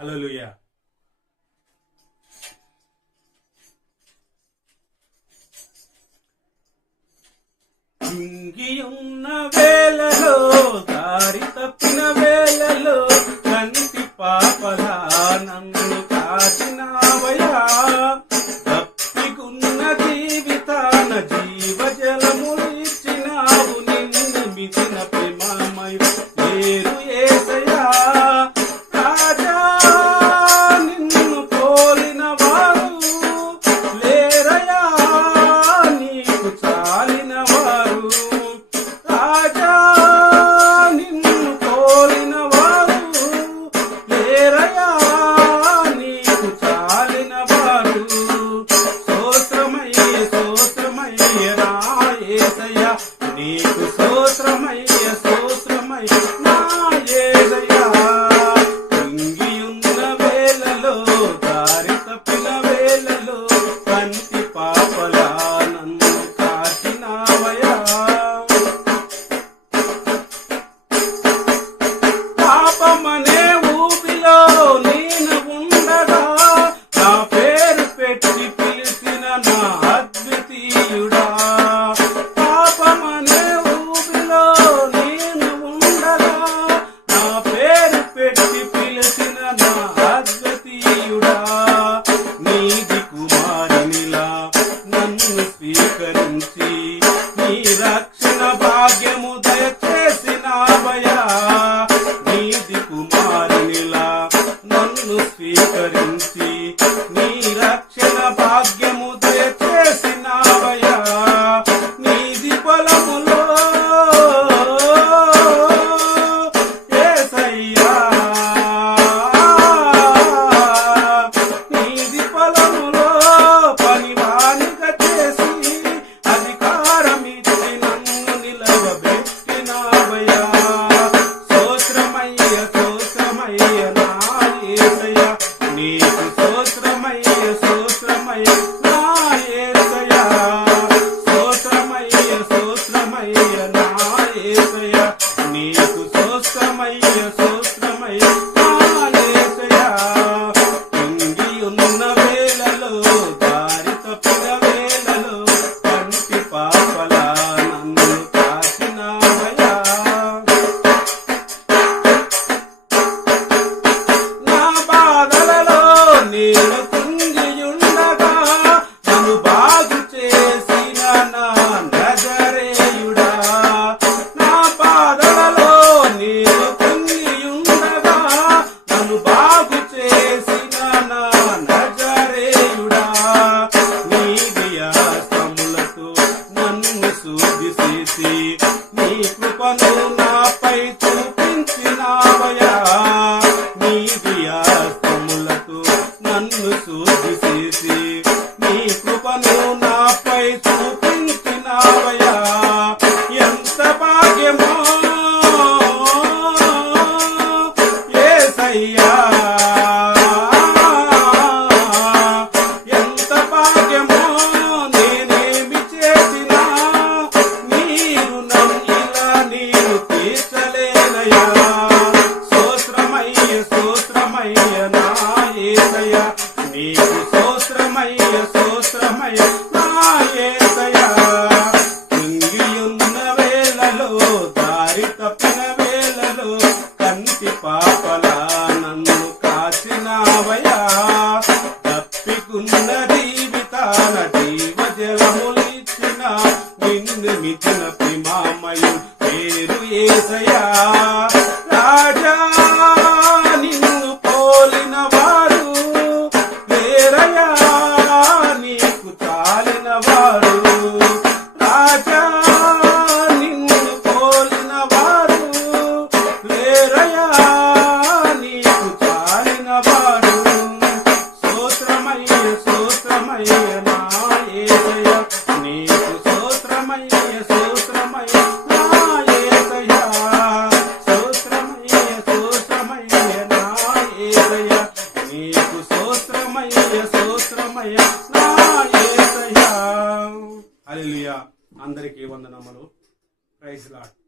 హల్లెలూయా. కుంగియున్న వేళలో, దారి తప్పిన వేళలో, కంటి పాపలా నన్ను కాచినావయా. తప్పికున్న జీవితాన జీవజలములిచ్చినావు. నిన్ను మించిన ప్రేమమయు లేరు యేసయ్యా. రాజా నిన్ను పోలిన వారు లేరయా, నీకు చాలిన వారు. రాజా నిన్ను పోలిన వారు లేరయా, నీకు చాలిన వారు. స్తోత్రమయ్య స్తోత్రమయ్య నా యేసయ్యా, నీకు స్తోత్రమయ్య స్తోత్రమయ్య నా యేసయ్యా. కుంగియున్న వేళలో, దారి తప్పిన వేళలో, కంటి పాపలా నన్ను కాచినావయా. పాపమనే ఊపిలో నేను ఉండగా, నా పేరు పెట్టి పిలిచిన నా అద్వితీయుడా. పాపమనే ఊపిలో నేను ఉండగా, నా పేరు పెట్టి పిలిచిన నా అద్వితీయుడా. నీది కుమారునిలా నన్ను స్వీకరించి, నీ రక్షణ భాగ్యము దయచేసినావయా. నీది కుమారునిలా నన్ను స్వీకరించి, నీ రక్షణ భాగ్యము దయచేసినావయా. నీది బలములో యేసయ్యా, నీది బలములో పనివానిగా చేసి, అధికారమిచ్చి నన్ను నిలవబెట్టినావయా. స్తోత్రమయ్య స్తోత్రమయ్య నా యేసయ్యా, నీకు స్తోత్రమయ్య స్తోత్రమయ్య నా యేసయ్యా. స్తోత్రమయ్య స్తోత్రమయ్య నా యేసయ్యా, నీకు స్తోత్రమయ్య స్తోత్రమయ్య నా యేసయ్యా. కుంగియున్న వేళలో, దారి తప్పిన వేళలో, కంటి పాపలా నన్ను కాచినావయా. నా బాధలలో నేను కుంగియుండగా, నన్ను బాగు చేసిన నా నజరేయుడా. నా బాధలలో నేను కుంగియుండగా, నన్ను బాగు చేసిన నా నజరేయుడా. నీ దియాస్తములతో నన్ను శుద్ధి చేసి, నీ కృపను నాపై చూపించినావయా. నీ దియాస్తములతో నన్ను శుద్ధి చేసి, నీ కృపను నాపై చూపించినావయా. ఎంత భాగ్యమో యేసయ్యా, ఎంత భాగ్యమో. నేనేమి చేసినా నీ రుణం ఇలా నేను తీర్చలేనయా. స్తోత్రమయ్య స్తోత్రమయ్య నా యేసయ్యా, నీకు స్తోత్రమయ్య స్తోత్రమయ్య నా యేసయ్యా. కుంగియున్న వేళలో, దారి తప్పిన వేళలో, కంటి పాపలా నన్ను కాచినావయా. తప్పికున్న జీవితాన జీవజలములిచ్చిన, నిన్ను మించిన ప్రేమమయు పేరు యేసయ్యా. రాజా నిన్ను పోలిన వారు లేరయా, నీకు చాలిన వారు. రాజా నిన్ను పోలిన వారు లేరయా, నీకు చాలిన వారు. స్తోత్రమయ్య స్తోత్రమయ్య నా యేసయ్యా, నీకు స్తోత్రమయ్య స్తోత్రమయ్య నా యేసయ్యా. స్తోత్రమయ్య స్తోత్రమయ్య నా యేసయ్యా, నీకు స్తోత్రమయ్య స్తోత్రమయ్య నా యేసయ్యా. హల్లెలూయా. అందరికీ వందనములు. Praise lord.